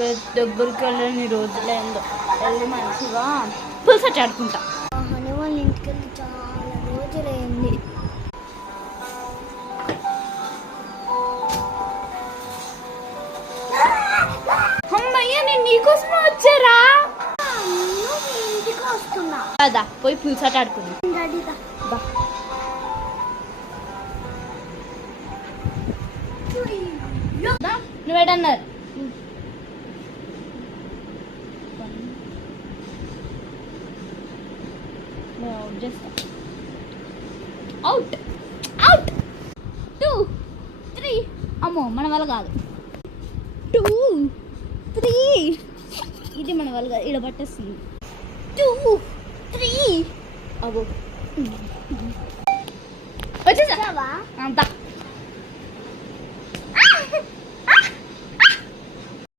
దగ్గరికి వెళ్ళని రోజులైందో వెళ్ళి మంచిగా పులుసటి ఆడుకుంటా. హనీ వాళ్ళ ఇంటికి వెళ్ళి చాలా రోజులైంది. అమ్మయ్య నేను నీకోసం వచ్చారా? ఇంటికి వస్తున్నా కదా పోయి పులుసటి ఆడుకుంది. నువ్వేటన్నారు? అవుట్ అవుట్ 2 3 అమ్మో మన వల్ల కాదు. 2 3 ఇది మన వల్ల కాదు. ఇక్కడ పట్టేస్తుంది. 2 3 అబ్బో వచ్చేసా అంతా